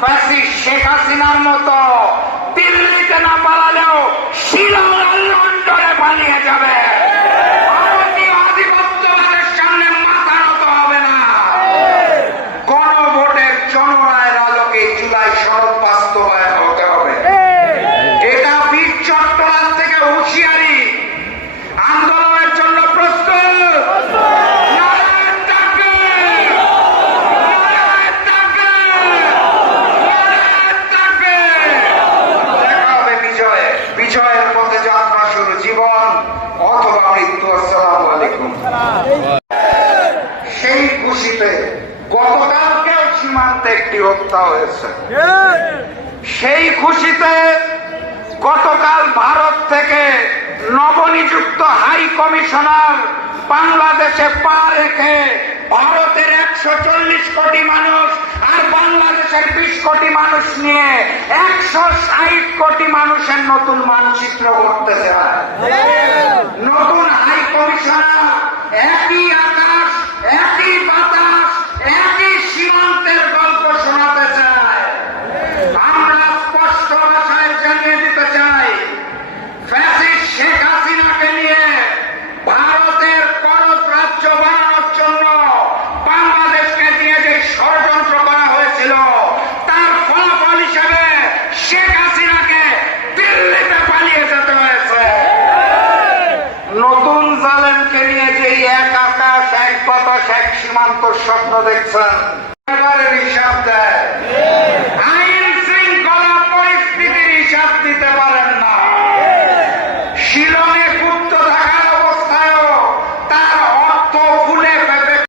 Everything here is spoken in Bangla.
ফ্যাসিস্ট শেখ হাসিনার মতো দিল্লিতে না পালালেও শিলং আর লন্ডনে পালিয়ে যাবে। ভারতীয় আধিপত্যবাদের সামনে মাথা নত হবে না। গণভোটের জনরায়ের আলোকে জুলাই সনদ বাস্তবায়ন হতে হবে। এটা বীর চট্টগ্রাম থেকে হুঁশিয়ারি। আন্দোলনের জন্য প্রস্তুত? বিজয়ের পথে যাত্রা শুরু, জীবন অথবা মৃত্যু। আসসালামু আলাইকুম। সেই খুশিতে গতকালকেও সীমান্তে একটি হত্যা হয়েছে। সেই খুশিতে গতকাল ভারত থেকে নবনিযুক্ত হাই কমিশনার বাংলাদেশে পা রেখে ভারতের 140 কোটি মানুষ আর বাংলাদেশের 20 কোটি মানুষ নিয়ে 160 কোটি মানুষের নতুন মানচিত্র করতে চায়। নতুন হাই কমিশনার একই আকাশ, একই বাতাস, একই সীমান্তের গল্প শোনাতে চায়। আমরা স্পষ্ট ভাষায় জানিয়ে দিতে চাই, ফ্যাসিস্ট শেখ হাসিনাকে নিয়ে ভারতের করজ রাজ্য বানানোর জন্য বাংলাদেশকে দিয়ে যে ষড়যন্ত্র করা হয়েছিল, তার ফলাফল হিসেবে শেখ হাসিনাকে দিল্লিতে পালিয়ে যেতে হয়েছে। নতুন জালেমকে নিয়ে যে এক আকাশ, এক বাতাস, এক সীমান্ত স্বপ্ন দেখছেন, হিসাব দেয়, আইন শৃঙ্খলা পরিস্থিতির হিসাব দিতে পারে